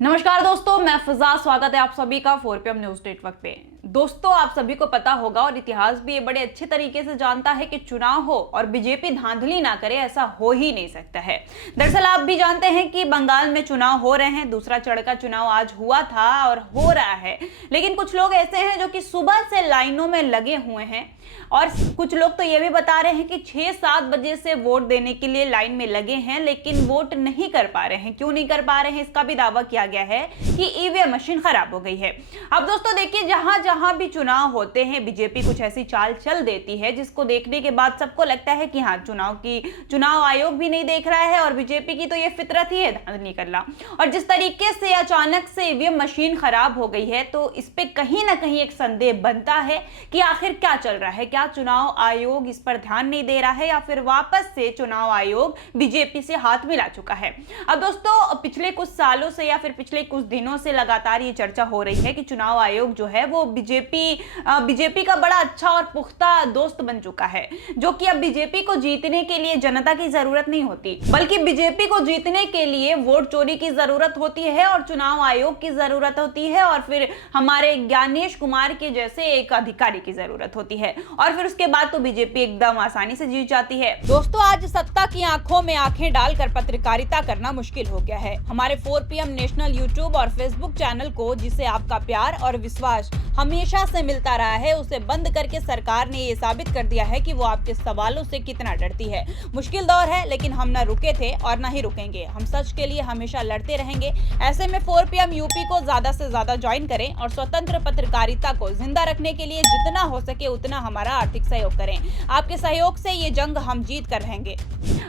नमस्कार दोस्तों, मैं फिजा। स्वागत है आप सभी का 4PM न्यूज नेटवर्क पे। दोस्तों, आप सभी को पता होगा और इतिहास भी ये बड़े अच्छे तरीके से जानता है कि चुनाव हो और बीजेपी धांधली ना करे, ऐसा हो ही नहीं सकता है। दरअसल आप भी जानते हैं कि बंगाल में चुनाव हो रहे हैं। दूसरा चरण का चुनाव आज हुआ था और हो रहा है, लेकिन कुछ लोग ऐसे हैं जो कि सुबह से लाइनों में लगे हुए हैं और कुछ लोग तो ये भी बता रहे हैं कि 6-7 बजे से वोट देने के लिए लाइन में लगे हैं, लेकिन वोट नहीं कर पा रहे हैं। क्यों नहीं कर पा रहे हैं, इसका भी दावा किया गया है कि ईवीएम मशीन खराब हो गई है। अब दोस्तों देखिए, जहां जहां भी चुनाव होते हैं बीजेपी कुछ ऐसी चाल चल देती है जिसको देखने के बाद सबको लगता है कि हाँ, चुनाव आयोग भी नहीं देख रहा है और बीजेपी की तो ये फितरत ही है धांधली करना। और जिस तरीके से अचानक से ईवीएम मशीन खराब हो गई है, तो इस पे कहीं ना कहीं एक संदेह बनता है कि आखिर क्या चल रहा है। क्या चुनाव आयोग इस पर ध्यान नहीं दे रहा है या फिर वापस से चुनाव आयोग बीजेपी से हाथ मिला चुका है। अब दोस्तों, पिछले कुछ सालों से या फिर पिछले कुछ दिनों से लगातार ये चर्चा हो रही है कि चुनाव आयोग जो है वो बीजेपी का बड़ा अच्छा और पुख्ता दोस्त बन चुका है, जो कि अब बीजेपी को जीतने के लिए जनता की जरूरत नहीं होती, बल्कि बीजेपी को जीतने के लिए वोट चोरी की जरूरत होती है और चुनाव आयोग की जरूरत होती है और फिर हमारे ज्ञानेश कुमार के जैसे एक अधिकारी की जरूरत होती है और फिर उसके बाद तो बीजेपी एकदम आसानी से जीत जाती है। दोस्तों, आज सत्ता की आंखों में आंखें डालकर पत्रकारिता करना मुश्किल हो गया है। हमारे 4PM नेशनल यूट्यूब और फेसबुक चैनल को, जिसे आपका प्यार और विश्वास हमेशा से मिलता रहा है, उसे बंद करके सरकार ने ये साबित कर दिया है कि वो आपके सवालों से कितना डरती है। मुश्किल दौर है, लेकिन हम न रुके थे और न ही रुकेंगे। हम सच के लिए हमेशा लड़ते रहेंगे। ऐसे में 4PM यूपी को ज्यादा से ज्यादा ज्वाइन करें और स्वतंत्र पत्रकारिता को जिंदा रखने के लिए जितना हो सके उतना हमारा आर्थिक सहयोग करें। आपके सहयोग से ये जंग हम जीत कर रहेंगे।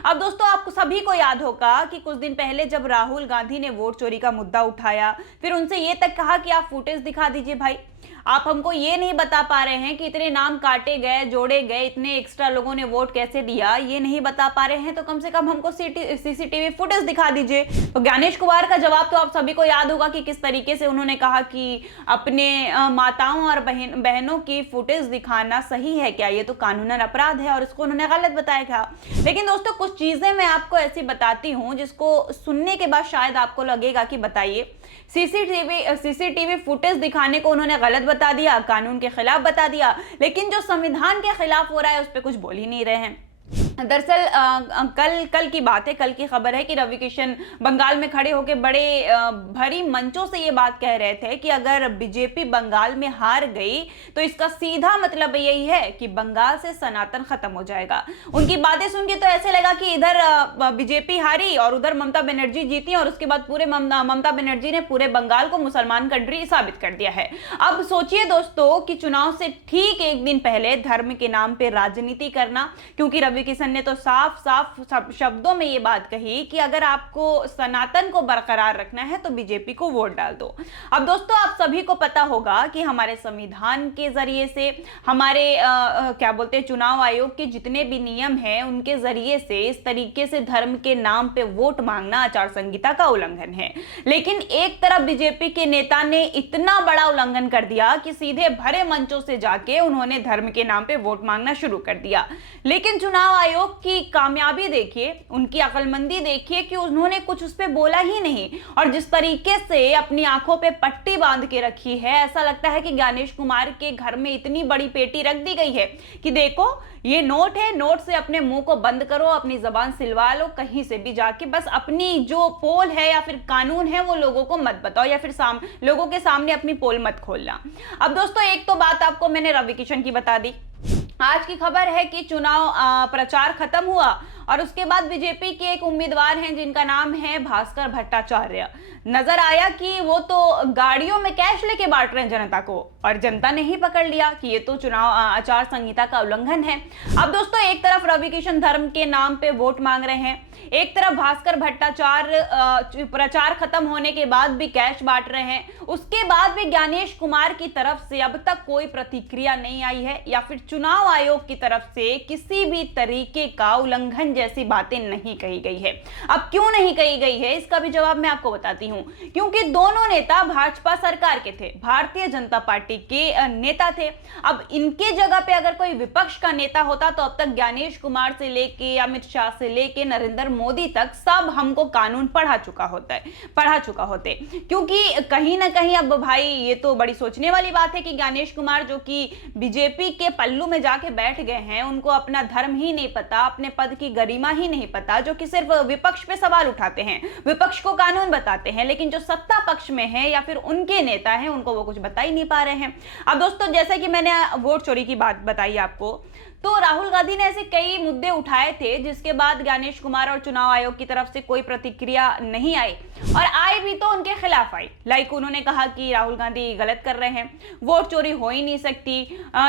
अब दोस्तों, आपको सभी को याद होगा कि कुछ दिन पहले जब राहुल गांधी ने वोट चोरी का मुद्दा उठाया, फिर उनसे ये तक कहा कि आप फुटेज दिखा दीजिए भाई। आप हमको ये नहीं बता पा रहे हैं कि इतने नाम काटे गए, जोड़े गए, इतने एक्स्ट्रा लोगों ने वोट कैसे दिया, ये नहीं बता पा रहे हैं, तो कम से कम हमको सीसीटीवी फुटेज दिखा दीजिए। तो ज्ञानेश कुमार का जवाब तो आप सभी को याद होगा कि किस तरीके से उन्होंने कहा कि अपने माताओं और बहनों की फुटेज दिखाना सही है क्या, ये तो कानूनन अपराध है, और इसको उन्होंने गलत बताया था। लेकिन दोस्तों, कुछ चीजें मैं आपको ऐसी बताती हूँ जिसको सुनने के बाद शायद आपको लगेगा कि बताइए, सीसीटीवी फुटेज दिखाने को उन्होंने गलत बता दिया, कानून के खिलाफ बता दिया, लेकिन जो संविधान के खिलाफ हो रहा है उस पर कुछ बोल ही नहीं रहे हैं। दरअसल कल की बात है, कल की खबर है कि रवि किशन बंगाल में खड़े होकर बड़े भरी मंचों से ये बात कह रहे थे कि अगर बीजेपी बंगाल में हार गई तो इसका सीधा मतलब यही है कि बंगाल से सनातन खत्म हो जाएगा। उनकी बातें सुन के तो ऐसे लगा कि इधर बीजेपी हारी और उधर ममता बनर्जी जीती और उसके बाद पूरे ममता बनर्जी ने पूरे बंगाल को मुसलमान कंट्री साबित कर दिया है। अब सोचिए दोस्तों कि चुनाव से ठीक एक दिन पहले धर्म के नाम पे राजनीति करना, क्योंकि रवि किशन ने तो साफ शब्दों में ये बात कही कि अगर आपको सनातन को बरकरार रखना है तो बीजेपी को वोट डाल दो। अब दोस्तों, आप सभी को पता होगा कि हमारे संविधान के जरिए से, हमारे क्या बोलते हैं, चुनाव आयोग के जितने भी नियम हैं उनके जरिए से इस तरीके से धर्म के नाम पे वोट मांगना आचार संहिता का उल्लंघन है। लेकिन एक तरफ बीजेपी के नेता ने इतना बड़ा उल्लंघन कर दिया कि सीधे भरे मंचों से जाके उन्होंने धर्म के नाम पे वोट मांगना शुरू कर दिया। लेकिन चुनाव आयोग की कामयाबी देखिए, उनकी अक्लमंदी देखिए कि उन्होंने कुछ उस पे बोला ही नहीं, और जिस तरीके से अपनी आंखों पे पट्टी बांध के रखी है, ऐसा लगता है कि ज्ञानेश कुमार के घर में इतनी बड़ी पेटी रख दी गई है कि देखो ये नोट है, नोट से अपने मुंह को बंद करो, अपनी जबान सिलवा लो, कहीं से भी जाके बस अपनी जो पोल है या फिर कानून है वो लोगों को मत बताओ या फिर लोगों के सामने अपनी पोल मत खोलना। अब दोस्तों, एक तो बात आपको मैंने रवि किशन की बता दी। आज की खबर है कि चुनाव प्रचार खत्म हुआ और उसके बाद बीजेपी के एक उम्मीदवार हैं जिनका नाम है भास्कर भट्टाचार्य। नजर आया कि वो तो गाड़ियों में कैश लेके बांट रहे हैं जनता को, और जनता ने ही पकड़ लिया कि ये तो चुनाव आचार संहिता का उल्लंघन है। अब दोस्तों, एक तरफ रवि किशन धर्म के नाम पे वोट मांग रहे हैं, एक तरफ भास्कर भट्टाचार्य प्रचार खत्म होने के बाद भी कैश बांट रहे हैं, उसके बाद भी ज्ञानेश कुमार की तरफ से अब तक कोई प्रतिक्रिया नहीं आई है या फिर चुनाव आयोग की तरफ से किसी भी तरीके का उल्लंघन बहन जैसी बातें नहीं कही गई है। अब क्यों नहीं कही गई है इसका भी जवाब मैं आपको बताती हूं। क्योंकि दोनों नेता भाजपा सरकार के थे, भारतीय जनता पार्टी के नेता थे। अब इनके जगह पे अगर कोई विपक्ष का नेता होता तो अब तक ज्ञानेश कुमार से लेके अमित शाह से लेके नरेंद्र मोदी तक सब हमको कानून पढ़ा चुका होते। क्योंकि कहीं ना कहीं अब भाई ये तो बड़ी सोचने वाली बात है कि ज्ञानेश कुमार जो कि बीजेपी के पल्लू में जाके बैठ गए हैं, उनको अपना धर्म ही नहीं पता, अपने पद की गरिमा ही नहीं पता, जो कि सिर्फ विपक्ष पे सवाल उठाते हैं, विपक्ष को कानून बताते हैं, लेकिन जो सत्ता पक्ष में है या फिर उनके नेता हैं उनको वो कुछ बता ही नहीं पा रहे हैं। अब दोस्तों जैसा कि मैंने वोट चोरी की बात बताई आपको, तो राहुल गांधी ने ऐसे कई मुद्दे उठाए थे जिसके बाद ज्ञानेश कुमार और चुनाव आयोग की तरफ से कोई प्रतिक्रिया नहीं आई, और आई भी तो उनके खिलाफ आई। लाइक उन्होंने कहा कि राहुल गांधी गलत कर रहे हैं, वोट चोरी हो ही नहीं सकती,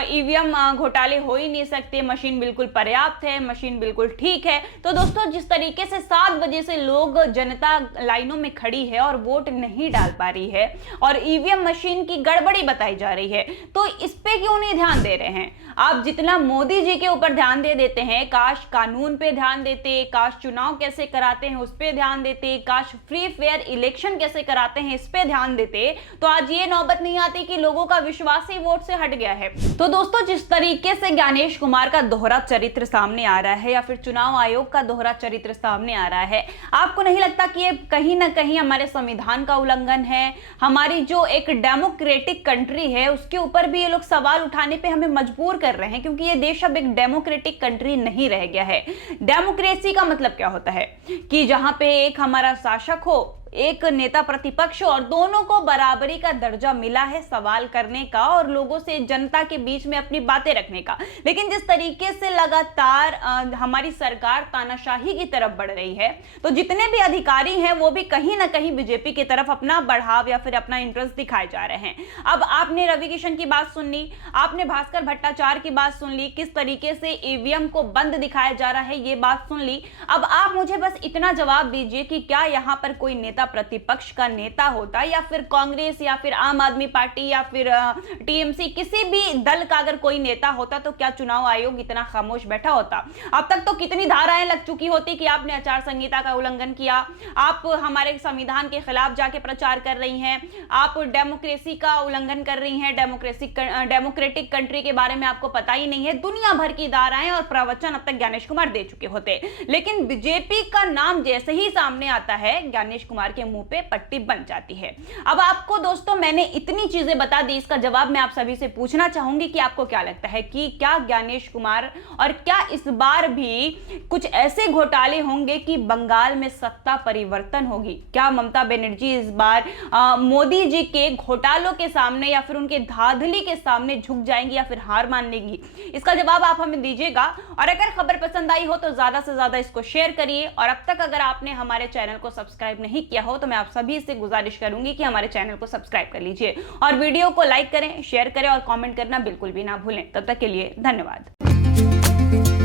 ईवीएम घोटाले हो ही नहीं सकते, मशीन बिल्कुल पर्याप्त है, मशीन बिल्कुल ठीक है। तो दोस्तों जिस तरीके से 7 बजे से लोग जनता लाइनों में खड़ी है और वोट नहीं डाल पा रही है और ईवीएम मशीन की गड़बड़ी बताई जा रही है, तो इस पे क्यों नहीं ध्यान दे रहे हैं? आप जितना मोदी जी के ऊपर ध्यान दे देते हैं, काश कानून पे ध्यान देते, काश चुनाव कैसे कराते हैं उस पे ध्यान देते, काश फ्री फेयर इलेक्शन कैसे कराते हैं इस पे ध्यान देते, तो आज ये नौबत नहीं आती कि लोगों का विश्वास ही वोट से हट गया है। तो दोस्तों जिस तरीके से ज्ञानेश कुमार का दोहरा चरित्र सामने आ रहा है या फिर चुनाव आयोग का दोहरा चरित्र सामने आ रहा है, आपको नहीं लगता कि ये कहीं ना कहीं हमारे संविधान का उल्लंघन है? हमारी जो एक डेमोक्रेटिक कंट्री है उसके ऊपर भी ये लोग सवाल उठाने पे हमें मजबूर कर रहे हैं, क्योंकि ये देश अब एक डेमोक्रेटिक कंट्री नहीं रह गया है। डेमोक्रेसी का मतलब क्या होता है कि जहां पे एक हमारा शासक हो, एक नेता प्रतिपक्ष और दोनों को बराबरी का दर्जा मिला है सवाल करने का और लोगों से, जनता के बीच में अपनी बातें रखने का। लेकिन जिस तरीके से लगातार हमारी सरकार तानाशाही की तरफ बढ़ रही है, तो जितने भी अधिकारी हैं वो भी कहीं ना कहीं बीजेपी की तरफ अपना बढ़ाव या फिर अपना इंटरेस्ट दिखाए जा रहे हैं। अब आपने रवि किशन की बात सुन ली, आपने भास्कर भट्टाचार्य की बात सुन ली, किस तरीके से ईवीएम को बंद दिखाया जा रहा है ये बात सुन ली। अब आप मुझे बस इतना जवाब दीजिए कि क्या यहां पर कोई नेता प्रतिपक्ष का नेता होता या फिर कांग्रेस या फिर आम आदमी पार्टी या फिर टीएमसी, किसी भी दल का अगर कोई नेता होता तो क्या चुनाव आयोग इतना खामोश बैठा होता? अब तक तो कितनी धाराएं लग चुकी होती कि आपने आचार संहिता का उल्लंघन किया, आप हमारे संविधान के खिलाफ जाके प्रचार कर रही हैं, आप डेमोक्रेसी का उल्लंघन कर रही हैं, डेमोक्रेटिक कंट्री के बारे में आपको पता ही नहीं है। दुनिया भर की धाराएं और प्रवचन अब तक ज्ञानेश कुमार दे चुके होते, लेकिन बीजेपी का नाम जैसे ही सामने आता है ज्ञानेश कुमार के मुंह पे पट्टी बन जाती है। अब आपको दोस्तों मैंने इतनी चीजें बता दी, इसका जवाब मैं आप सभी से पूछना चाहूंगी कि आपको क्या लगता है कि क्या ज्ञानेश कुमार और क्या इस बार भी कुछ ऐसे घोटाले होंगे कि बंगाल में सत्ता परिवर्तन होगी? क्या ममता बनर्जी इस बार मोदी जी के घोटालों के सामने या फिर उनके धांधली के सामने झुक जाएंगी या फिर हार मान लेंगी? इसका जवाब आप हमें दीजिएगा। और अगर खबर पसंद आई हो तो ज्यादा से ज्यादा इसको शेयर करिए, और अब तक अगर आपने हमारे चैनल को सब्सक्राइब नहीं किया हो तो मैं आप सभी से गुजारिश करूंगी कि हमारे चैनल को सब्सक्राइब कर लीजिए और वीडियो को लाइक करें, शेयर करें और कमेंट करना बिल्कुल भी ना भूलें। तब तक के लिए धन्यवाद।